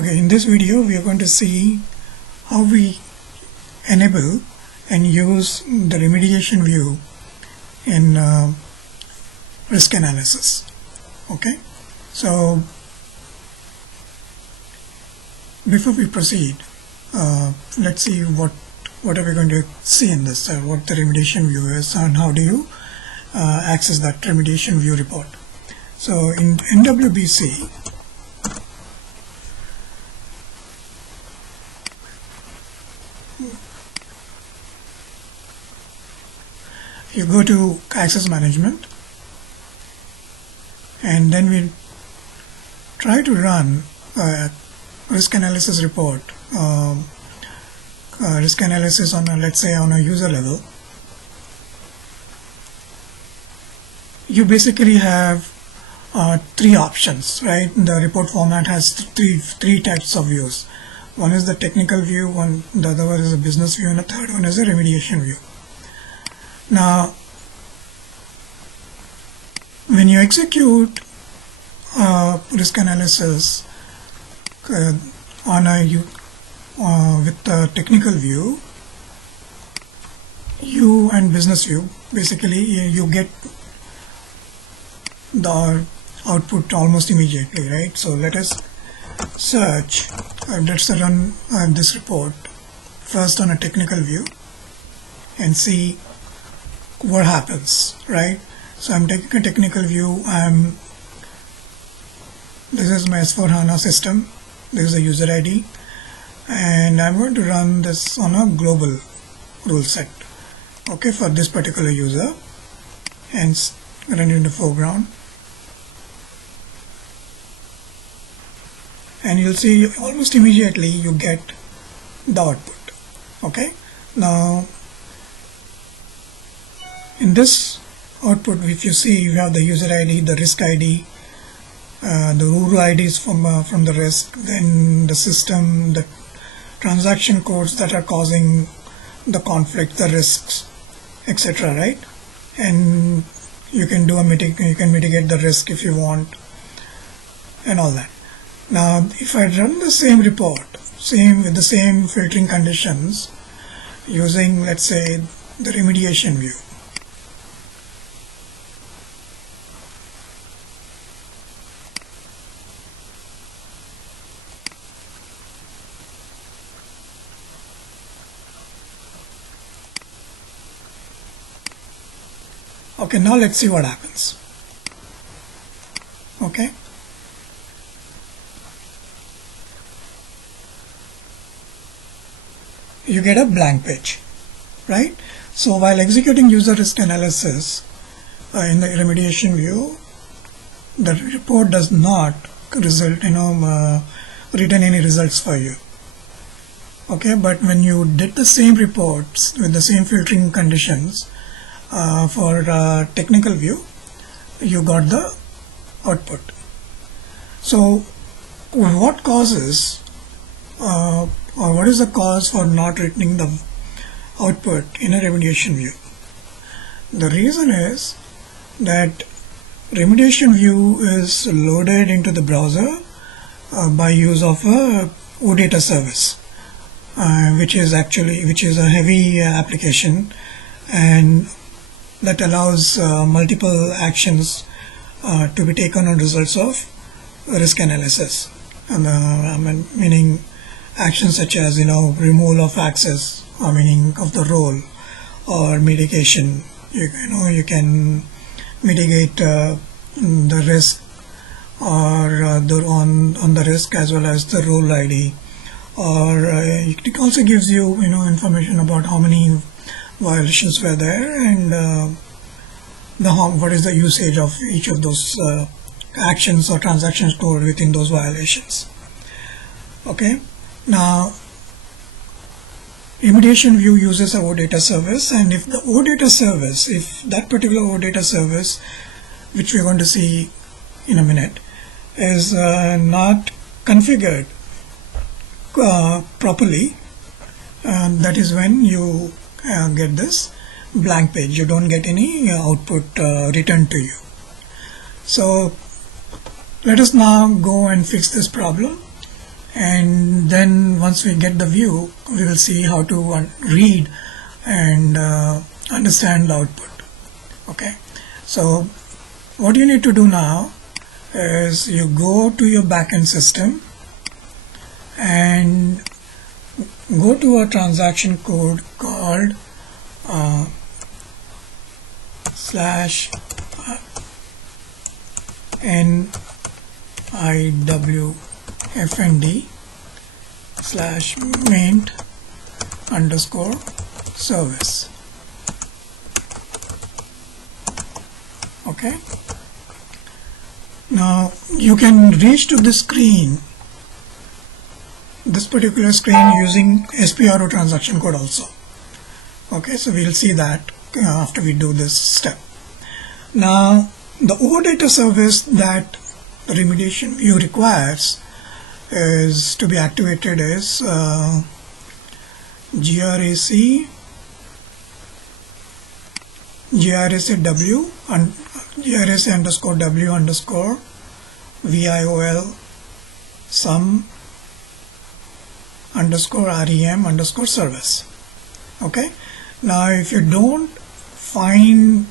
Okay, in this video we are going to see how we enable and use the remediation view in risk analysis. Okay, so before we proceed, let's see what are we going to see in this, what the remediation view is and how do you access that remediation view report. So in NWBC, you go to access management and then we try to run a risk analysis report, risk analysis on a, let's say on a user level. You basically have three options, right? The report format has three types of views. One is the technical view, the other one is a business view, and the third one is a remediation view. Now, when you execute risk analysis on with the technical view, and business view, basically you get the output almost immediately, right? So let us search, let's run this report first on a technical view and see what happens, right? So I'm taking a technical view. This is my S4 HANA system. This is the user ID, and I'm going to run this on a global rule set, okay, for this particular user, and run it in the foreground. And you'll see almost immediately you get the output. Okay, now in this output, if you see, you have the user ID, the risk ID, the rule IDs from the risk, then the system, the transaction codes that are causing the conflict, the risks, etc. Right? And you can do you can mitigate the risk if you want, and all that. Now, if I run the same report, with the same filtering conditions, using, let's say, the remediation view, okay, now let's see what happens. Okay. You get a blank page, right? So while executing user risk analysis in the remediation view, the report does not result, return any results for you. Okay, but when you did the same reports with the same filtering conditions for technical view, you got the output. So what causes or what is the cause for not returning the output in a remediation view? The reason is that remediation view is loaded into the browser by use of a OData service, which is a heavy application, and that allows multiple actions to be taken on results of risk analysis, and meaning actions such as removal of access, or meaning of the role, or mitigation. You can mitigate the risk, or on the risk as well as the role ID, or it also gives you information about how many violations were there, and what is the usage of each of those actions or transactions stored within those violations. Okay. Now, remediation view uses a OData service, and if that particular OData service, which we're going to see in a minute, is not configured properly, that is when you get this blank page. You don't get any output returned to you. So let us now go and fix this problem. and then once we get the view, we will see how to read and understand the output. Okay, so what you need to do now is you go to your backend system and go to a transaction code called slash NIWFND slash maint underscore service. Okay, now you can reach to this screen, this particular screen, using SPRO transaction code also. Okay, so we'll see that after we do this step. Now the OData service that the remediation view requires is to be activated is GRC underscore W underscore VIOL sum underscore REM underscore service. Okay, now if you don't find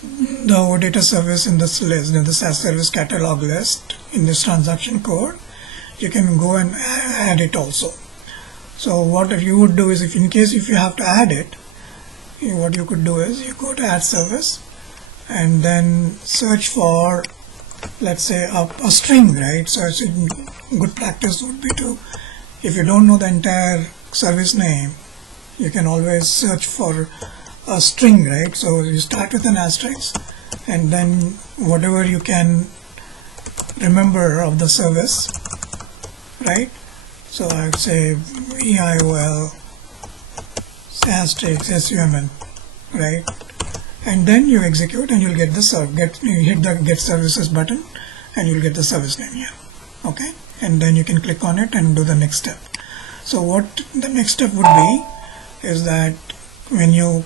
the OData service in this list, in the SAS service catalog list, in this transaction code, you can go and add it also. So what you would do is, if in case if you have to add it, what you could do is you go to add service and then search for, let's say, a string, right? So it's a good practice would be to, if you don't know the entire service name, you can always search for a string, right? So you start with an asterisk and then whatever you can remember of the service, right? So I would say VIOL asterisk SUMN, right? And then you execute and you'll get the you hit the get services button and you'll get the service name here. Okay, and then you can click on it and do the next step. So what the next step would be is that when you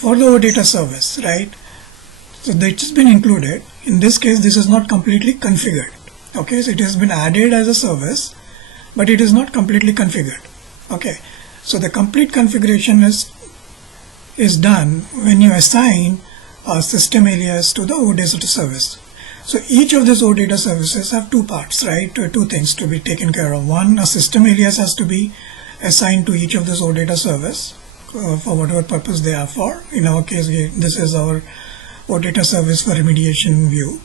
for the OData service, right? So that has been included. In this case, this is not completely configured. Okay, so it has been added as a service, but it is not completely configured. Okay, so the complete configuration is done when you assign a system alias to the OData service. So each of these OData services have two parts, right? Two things to be taken care of. One, a system alias has to be assigned to each of this OData service for whatever purpose they are for. In our case, this is our OData service for remediation view.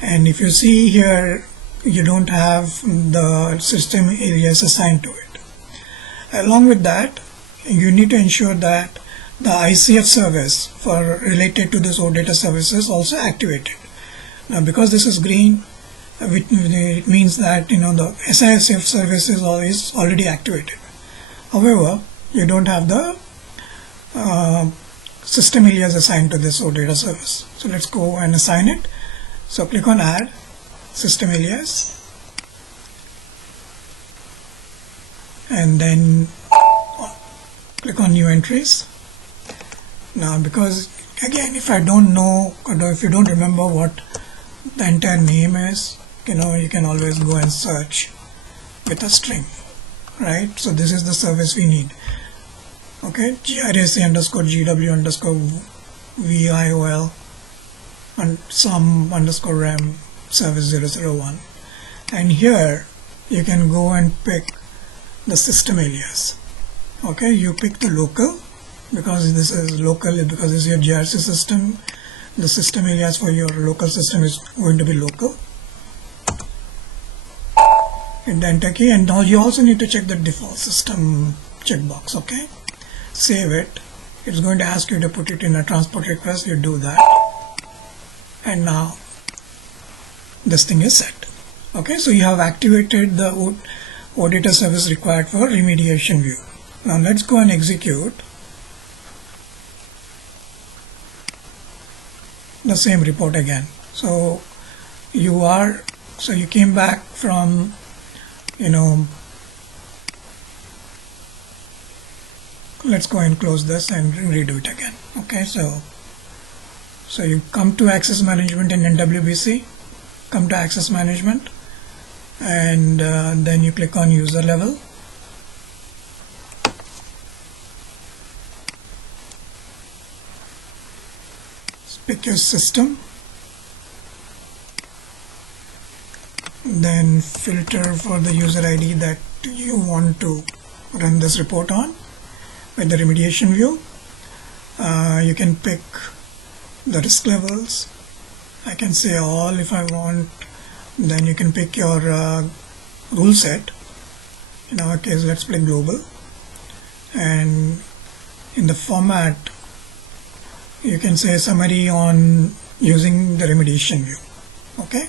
And if you see here, you don't have the system alias assigned to it. Along with that, you need to ensure that the ICF service for related to this OData service is also activated. Now, because this is green, it means that the SISF service is already activated. However, you don't have the system alias assigned to this OData service. So let's go and assign it. So click on add system alias and then click on new entries. Now, because again, if I don't know, or if you don't remember what the entire name is, you can always go and search with a string, right? So this is the service we need. Okay, GRC underscore GW underscore VIOL and sum underscore RAM service 001, and here you can go and pick the system alias. Okay, you pick the local, because this is local, because this is your GRC system. The system alias for your local system is going to be local. Hit the enter key, and now you also need to check the default system checkbox. Okay, save it. It's going to ask you to put it in a transport request. You do that, and now this thing is set. Okay, so you have activated the OData service required for remediation view. Now let's go and execute the same report again. So you came back from let's go and close this and redo it again. Okay, so So you come to access management in NWBC, come to access management, and then you click on user level. Pick your system, then filter for the user ID that you want to run this report on. With the remediation view, you can pick the risk levels. I can say all if I want. Then you can pick your rule set. In our case, let's play global, and in the format you can say summary on using the remediation view. Okay.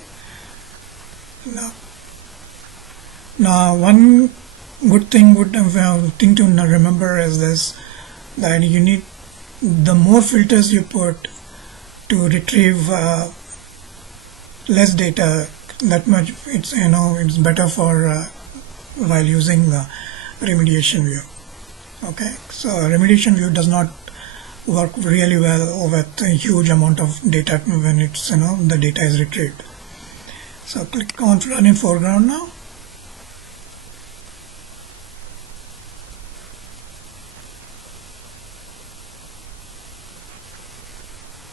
Now one good thing to remember is this, that you need, the more filters you put to retrieve less data, that much it's better for while using the remediation view. Okay, so remediation view does not work really well with a huge amount of data when it's the data is retrieved. So click on run in foreground now.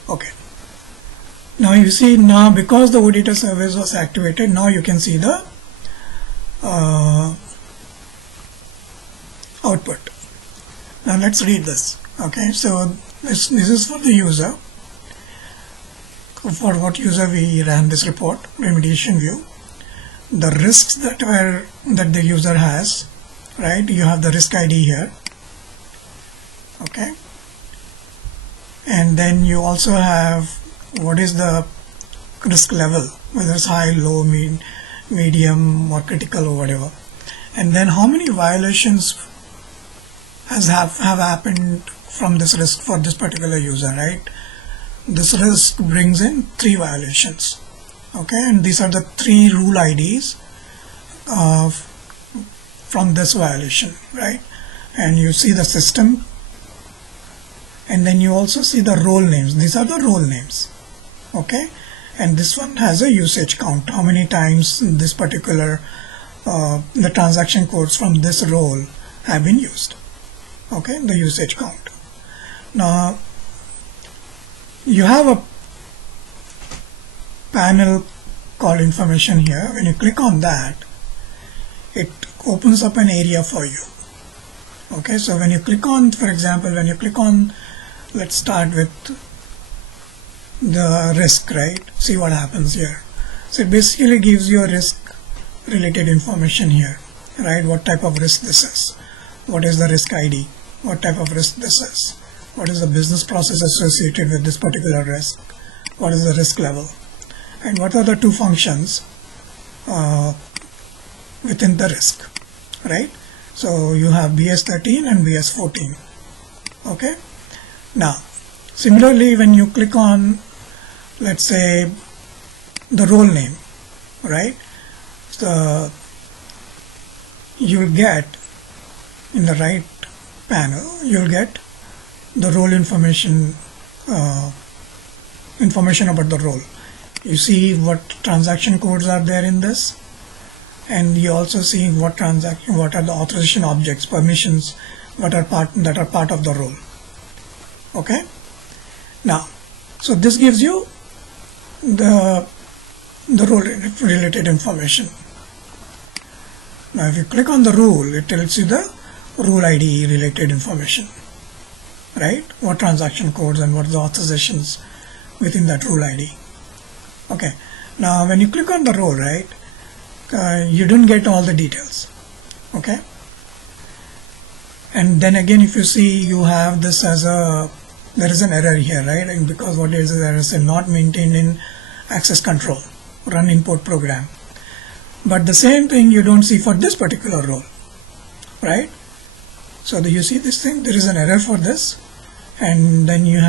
Okay. Now you see, now because the OData service was activated, now you can see the output. Now let's read this. Okay, so this is for the user. For what user we ran this report, remediation view. The risks that the user has, right? You have the risk ID here. Okay, and then you also have what is the risk level, whether it's high, low, medium, or critical, or whatever. And then how many violations have happened from this risk for this particular user, right? This risk brings in 3 violations. Okay, and these are the 3 rule IDs from this violation, right? And you see the system, and then you also see the role names. These are the role names. Okay, and this one has a usage count, how many times this particular the transaction codes from this role have been used. Okay, the usage count. Now you have a panel called information here. When you click on that, it opens up an area for you. Okay, so when you click on, for example, when you click on, let's start with the risk, right? See what happens here. So it basically gives you a risk related information here, right? What type of risk this is, what is the risk ID, what type of risk this is, what is the business process associated with this particular risk, what is the risk level, and what are the 2 functions within the risk, right? So you have BS13 and BS14. Okay, now similarly when you click on, let's say, the role name, right? So you'll get in the right panel, you'll get the role information about the role. You see what transaction codes are there in this, and you also see what are the authorization objects, permissions that are part of the role. Okay, now so this gives you the role related information. Now if you click on the rule, it tells you the rule ID related information, right? What transaction codes and what are the authorizations within that rule ID. Okay, now when you click on the role, right, you don't get all the details. Okay, and then again, if you see, you have this as there is an error here, right? And because what it is there is a not maintained in access control, run import program. But the same thing you don't see for this particular role, right? So you see this thing, there is an error for this, and then you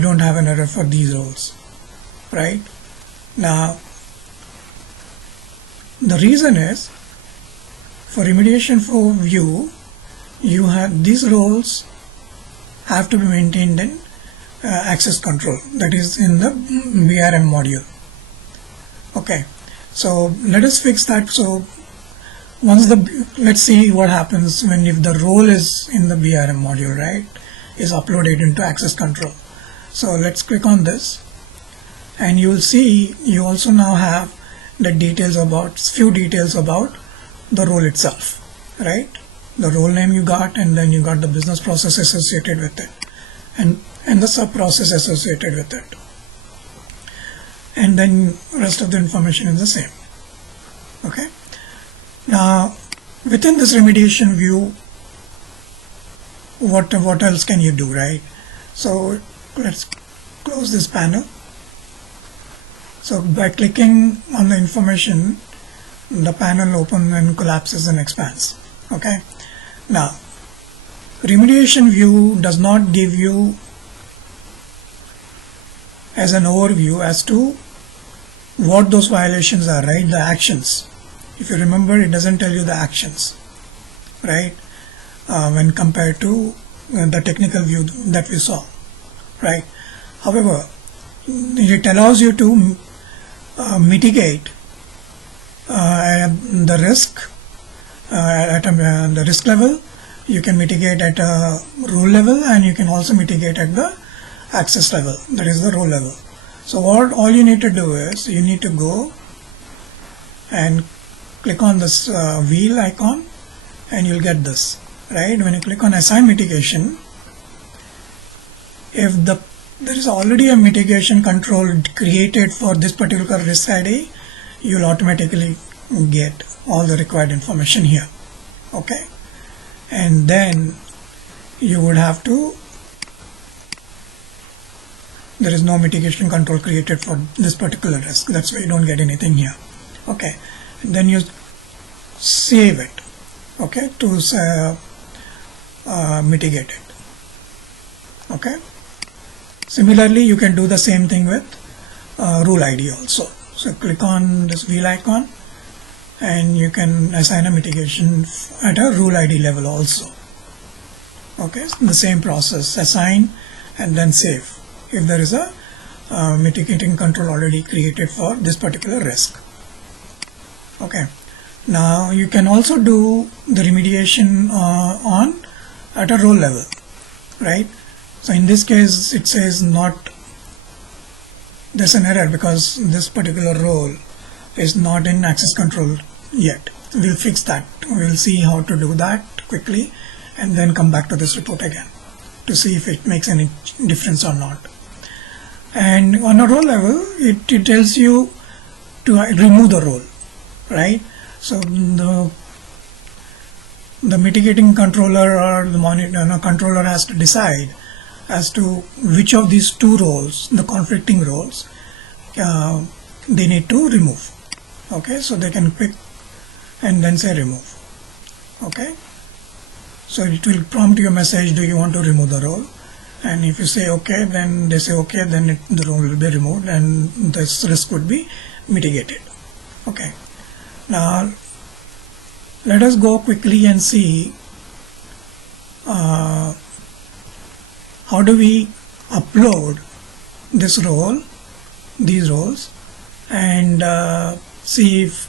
don't have an error for these roles, right? Now the reason is, for remediation view, you have these roles have to be maintained in access control, that is in the BRM module. Okay, so let us fix that. So once let's see what happens when if the role is in the BRM module, right, is uploaded into access control. So let's click on this, and you will see you also now have the details about few details about the role itself, right? The role name you got, and then you got the business process associated with it, and the sub process associated with it, and then rest of the information is the same. Okay, now within this remediation view, what else can you do, right? So let's close this panel. So by clicking on the information, the panel opens and collapses and expands. Okay, now remediation view does not give you as an overview as to what those violations are, right? The actions. If you remember, it doesn't tell you the actions, right? When compared to the technical view that we saw, right? However, it allows you to mitigate the risk at the risk level. You can mitigate at a rule level, and you can also mitigate at the access level, that is the role level. So what all you need to do is you need to go and click on this wheel icon, and you'll get this, right? When you click on assign mitigation, if there is already a mitigation control created for this particular risk ID, you'll automatically get all the required information here. Okay, and then you would have to, there is no mitigation control created for this particular risk, that's why you don't get anything here. Okay, and then you save it, okay, to mitigate it. Okay, similarly you can do the same thing with rule ID also. So click on this wheel icon, and you can assign a mitigation at a rule ID level also. Okay, so the same process, assign and then save if there is a mitigating control already created for this particular risk. Okay, now you can also do the remediation at a role level, right? So in this case it says not, there's an error because this particular role is not in access control yet. We'll fix that. We'll see how to do that quickly, and then come back to this report again to see if it makes any difference or not. And on a role level, it tells you to remove the role, right? So the mitigating controller or the monitor controller has to decide as to which of these two roles, the conflicting roles, they need to remove. Okay, so they can pick and then say remove. Okay, so it will prompt you a message, do you want to remove the role? And if you say okay, then they say okay, then the role will be removed and this risk would be mitigated. Okay, now let us go quickly and see how do we upload this role, these roles, and see if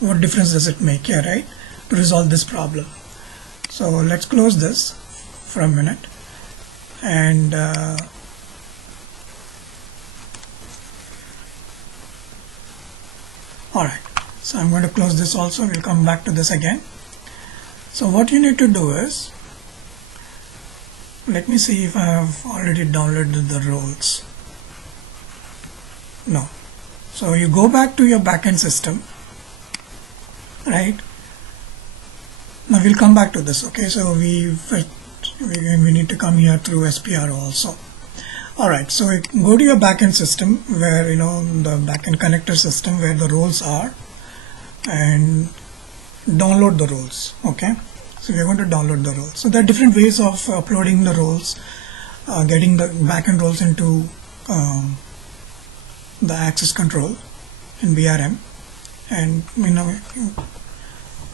what difference does it make here, right, to resolve this problem. So let's close this for a minute, and alright, so I'm going to close this also. We'll come back to this again. So what you need to do is, let me see if I have already downloaded the roles. No. So you go back to your backend system, right? Now we'll come back to this. Okay, so we need to come here through SPRO also. Alright, so go to your backend system where, the backend connector system where the roles are, and download the roles. Okay, so we are going to download the roles. So there are different ways of uploading the roles, getting the backend roles into the access control in BRM, and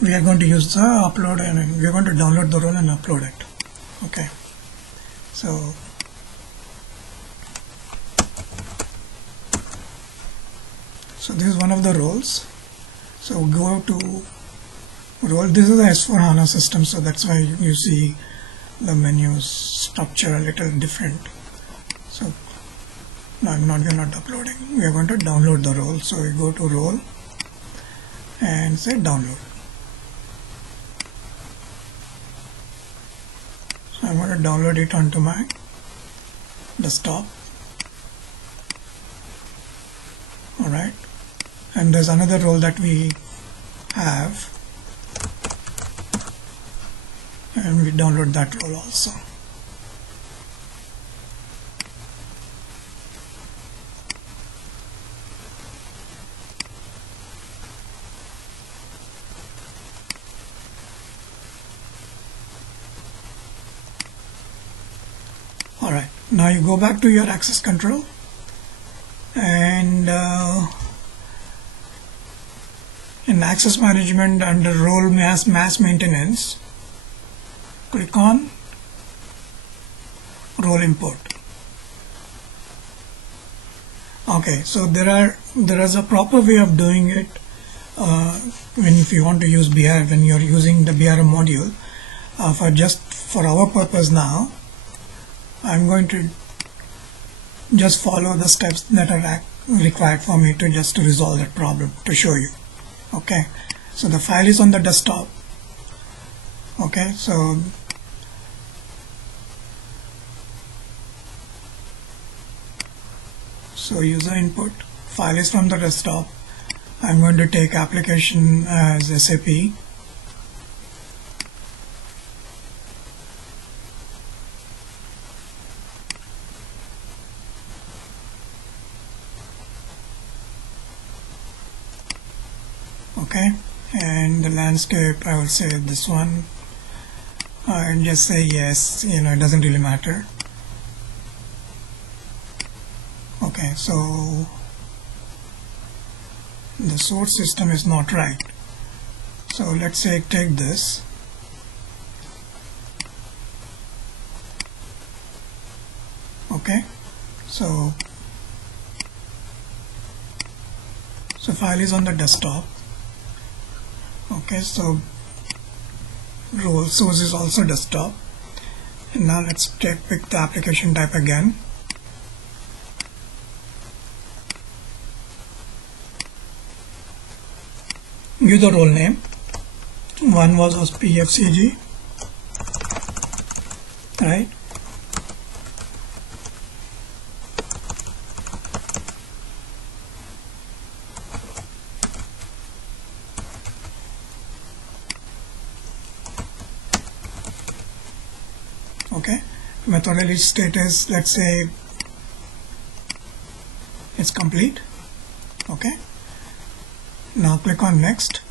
we are going to use the upload, and we are going to download the role and upload it. Okay, so So this is one of the roles. So go to role. This is the S4 HANA system, so that's why you see the menu structure a little different. So no, we are not uploading. We are going to download the role. So we go to role and say download. So I'm going to download it onto my desktop. Alright, and there's another role that we have, and we download that role also. Alright, now you go back to your access control and in access management under role mass maintenance, click on role import. Okay, so there is a proper way of doing it if you want to use BR, when you're using the BR module. For our purpose now, I'm going to just follow the steps that are required for me to resolve that problem, to show you. Okay, so the file is on the desktop. Okay, so user input, file is from the desktop. I'm going to take application as SAP. Okay, and the landscape, I will say this one, and just say yes, it doesn't really matter. Okay, so the source system is not right. So let's say take this. Okay, so file is on the desktop. Okay, so role source is also desktop. And now let's pick the application type again. Give the role name. One was PFCG, right? Okay, methodology status, let's say it's complete. Okay, now click on next.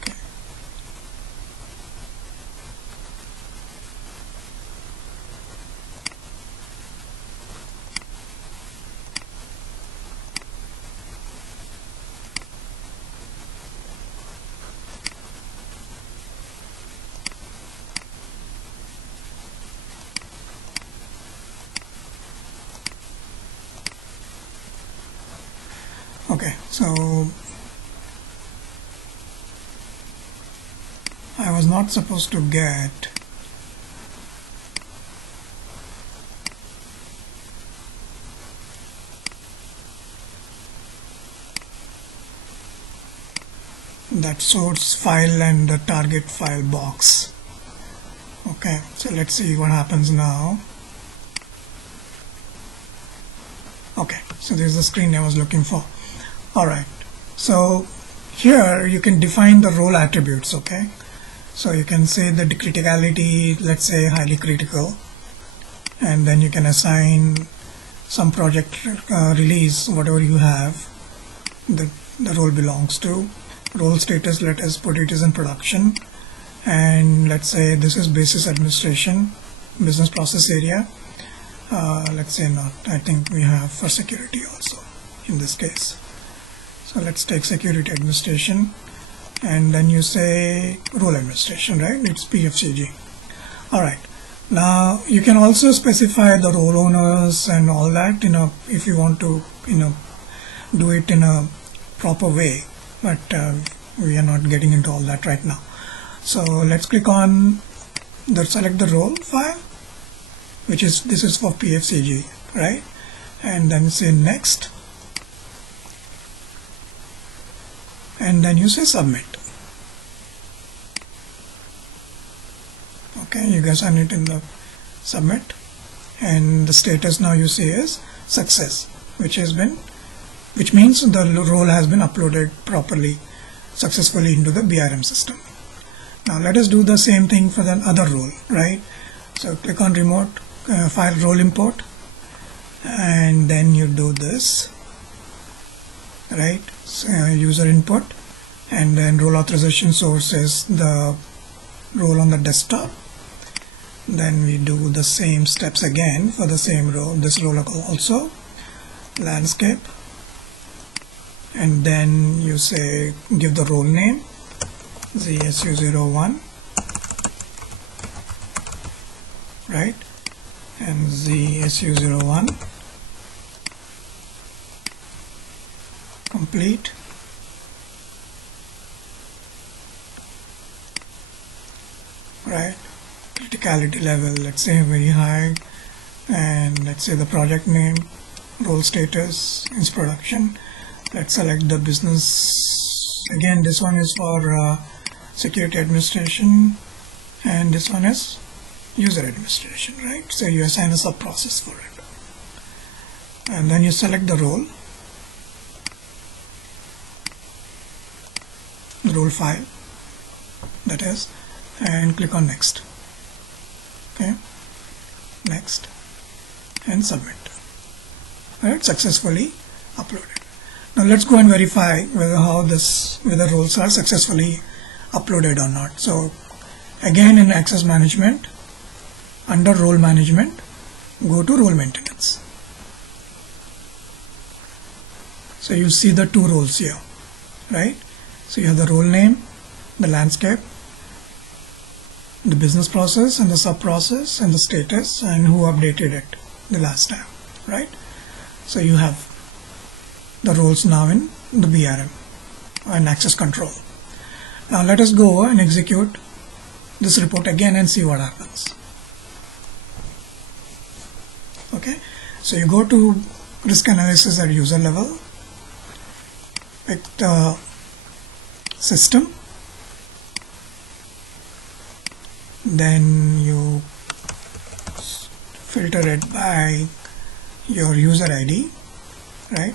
Okay. Okay, so I was not supposed to get that source file and the target file box. Okay, so let's see what happens now. Okay, so this is the screen I was looking for. Alright, so here you can define the role attributes. Okay, so you can say the criticality, let's say highly critical, and then you can assign some project release, whatever you have, the role belongs to. Role status, let us put it is in production, and let's say this is basis administration, business process area. Let's say not, I think we have for security also in this case. So let's take security administration, and then you say role administration, right? It's PFCG. Alright, Now you can also specify the role owners and all that, if you want to, do it in a proper way, but we are not getting into all that right now. So let's click on select the role file, this is for PFCG, right? And then say next, and then you say submit. Okay, you guys are hitting the submit, and the status now you see is success, which means the role has been uploaded properly, successfully into the BRM system. Now let us do the same thing for the other role, right? So click on remote file role import, and then you do this, right? So user input, and then role authorization source is the role on the desktop. Then we do the same steps again for the same role, this role also, landscape, and then you say give the role name ZSU01, right, and ZSU01 complete, right, criticality level, let's say very high, and let's say the project name, role status is production. Let's select the business. Again, this one is for security administration, and this one is user administration, right? So you assign a sub process for it, and then you select the role file, that is, and click on next. Okay, next, and submit. Right, successfully uploaded. Now let's go and verify whether roles are successfully uploaded or not. So again, in access management, under role management, go to role maintenance. So you see the two roles here, right? So you have the role name, the landscape, the business process and the sub process, and the status, and who updated it the last time, right? So you have the roles now in the BRM and access control. Now let us go and execute this report again and see what happens. Okay, so you go to risk analysis at user level, pick the system, then you filter it by your user ID, right?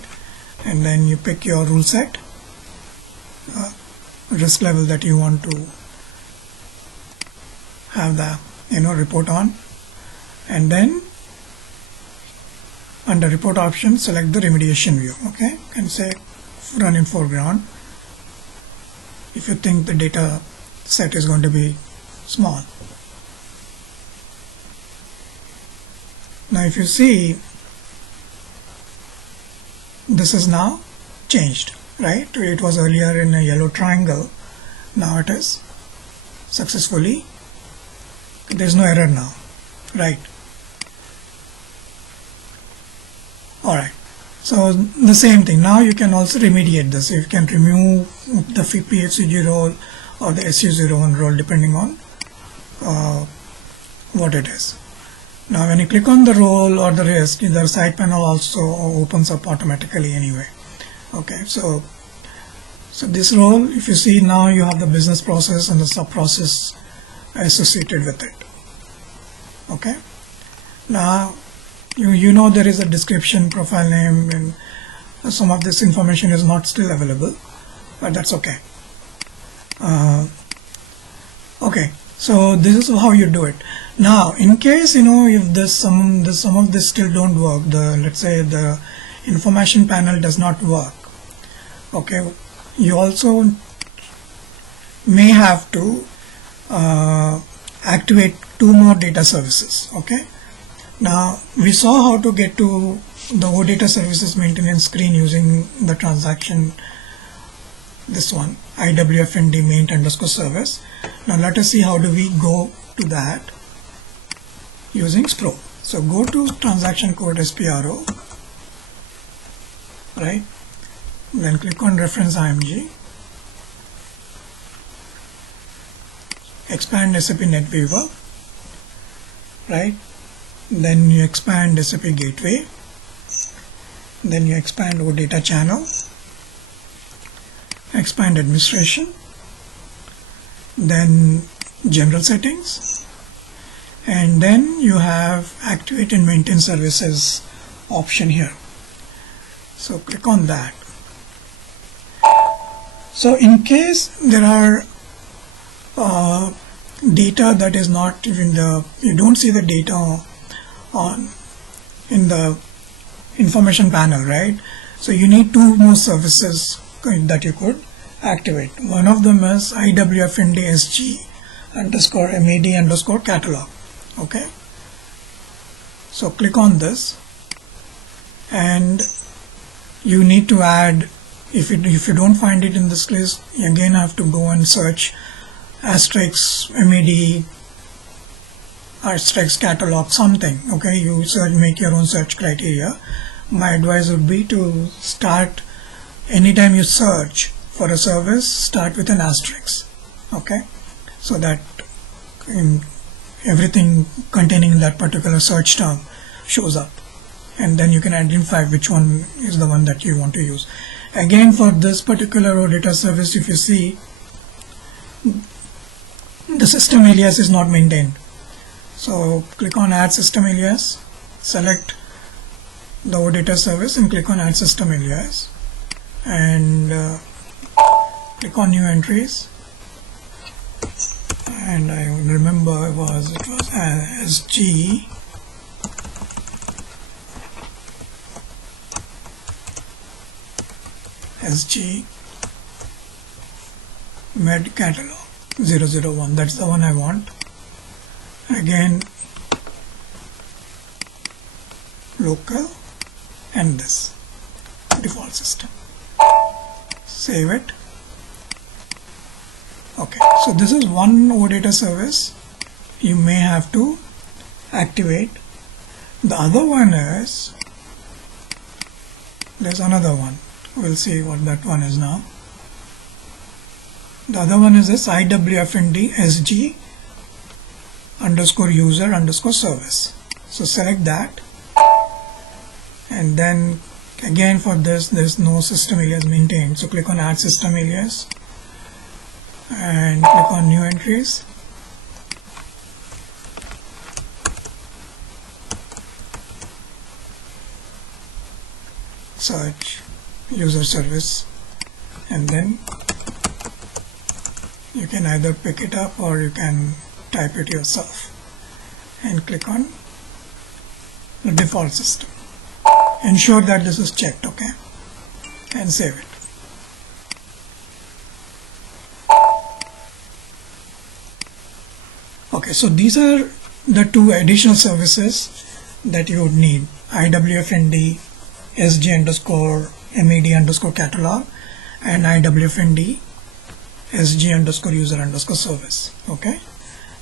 And then you pick your rule set, risk level that you want to have the report on, and then under report option select the remediation view. Okay, and say run in foreground if you think the data set is going to be small. Now if you see, this is now changed, right? It was earlier in a yellow triangle, now it is successfully, there's no error now, right? Alright, so the same thing, now you can also remediate this. You can remove the PFCG role or the SU01 role depending on what it is. Now when you click on the role or the risk, the side panel also opens up automatically anyway. Okay, so this role, if you see, now you have the business process and the sub process associated with it. Okay, now you know there is a description, profile name, and some of this information is not still available, but that's okay. Okay, so this is how you do it. Now in case if some of this still don't work, let's say the information panel does not work, okay, you also may have to activate two more data services. Okay, now we saw how to get to the OData services maintenance screen using the transaction, this one, IWFND maint_service. Now let us see how do we go to that. using SPRO. So go to transaction code SPRO, right? Then click on reference IMG, expand SAP NetWeaver, right? Then you expand SAP Gateway, then you expand OData channel, expand administration, then general settings, and then you have activate and maintain services option here. So click on that. So in case there are data that is not in the, you don't see the data on in the information panel, right? So you need two more services that you could activate. One of them is IWFND SG underscore MED underscore catalog. Okay, so click on this, and you need to add, if you don't find it in this list, you again have to go and search asterisk MED asterisk catalog something. Okay, you make your own search criteria. My advice would be to start, anytime you search for a service, start with an asterisk. Okay, so that everything containing that particular search term shows up, and then you can identify which one is the one that you want to use. Again, for this particular OData service, if you see, the system alias is not maintained. So click on add system alias, select the OData service and click on add system alias, and click on new entries, and I remember it was SG med catalog 001. That's the one I want. Again, local, and this default system. Save it. Okay, so this is one OData service you may have to activate. The other one is, there's another one. We'll see what that one is now. The other one is this IWFND SG underscore user underscore service. So select that, and then again for this, there's no system alias maintained. So click on add system alias and click on new entries. Search user service, and then you can either pick it up or you can type it yourself, and click on the default system. Ensure that this is checked, okay, and save it. Okay, so these are the two additional services that you would need: IWFND SG underscore MED underscore catalog and IWFND SG underscore user underscore service. Okay,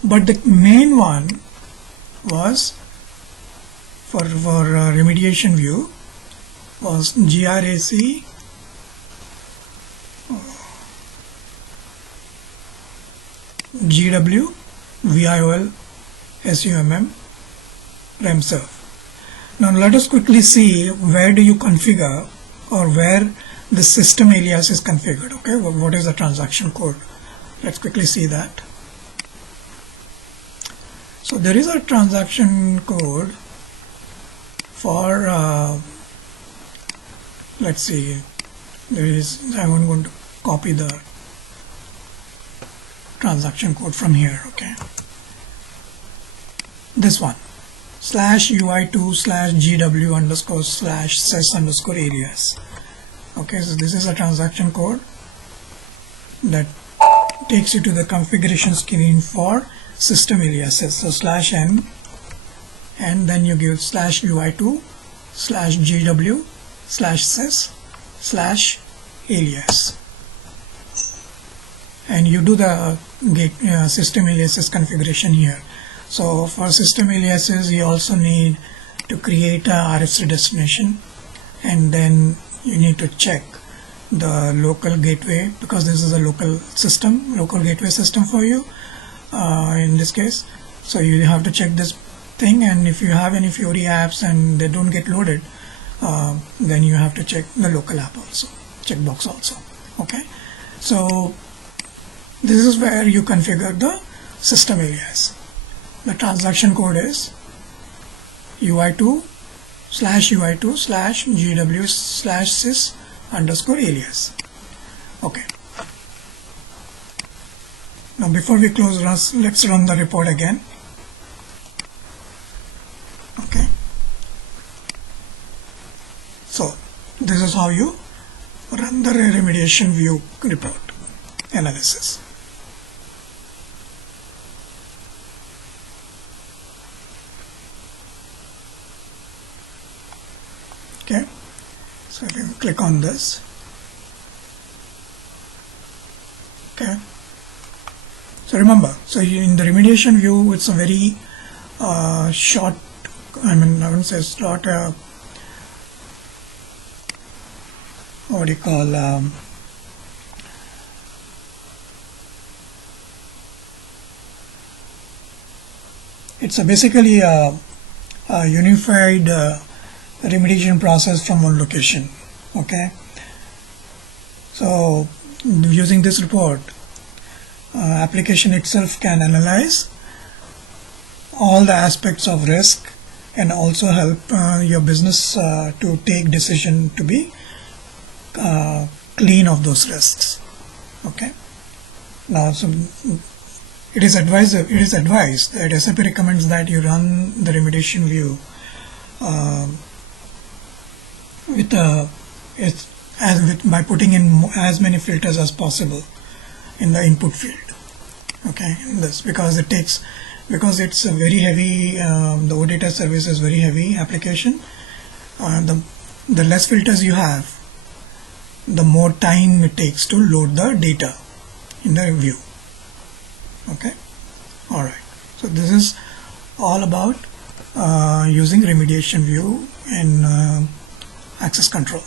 but the main one was for remediation view was GRAC GW VIOL SUMM REMServe. Now let us quickly see where do you configure, or where the system alias is configured. Okay, what is the transaction code? Let's quickly see that. So there is a transaction code for let's see, there is, I'm going to copy the transaction code from here. Okay, this one /UI2/GW underscore /sys underscore alias. Okay, so this is a transaction code that takes you to the configuration screen for system aliases. So /n, and then you give /UI2/GW/sys/alias, and you do the system aliases configuration here. So for system aliases, you also need to create a RFC destination, and then you need to check the local gateway, because this is a local gateway system for you in this case. So you have to check this thing, and if you have any Fiori apps and they don't get loaded, then you have to check the local app also, checkbox also. Okay, so this is where you configure the system alias. The transaction code is UI2/UI2/GW/sys_alias. Okay. Now before we close, let's run the report again. Okay. So this is how you run the remediation view report analysis. Okay, so if you click on this, okay, so remember, so in the remediation view, it's a very short, I wouldn't say short, what do you call, it's basically a unified remediation process from one location. Okay, so using this report, application itself can analyze all the aspects of risk and also help your business to take decision to be clean of those risks. Okay, now so it is advised that SAP recommends that you run the remediation view by putting in as many filters as possible in the input field. Okay, because it's a very heavy, the OData service is very heavy application. The less filters you have, the more time it takes to load the data in the view. Okay, all right. So this is all about using remediation view in access control.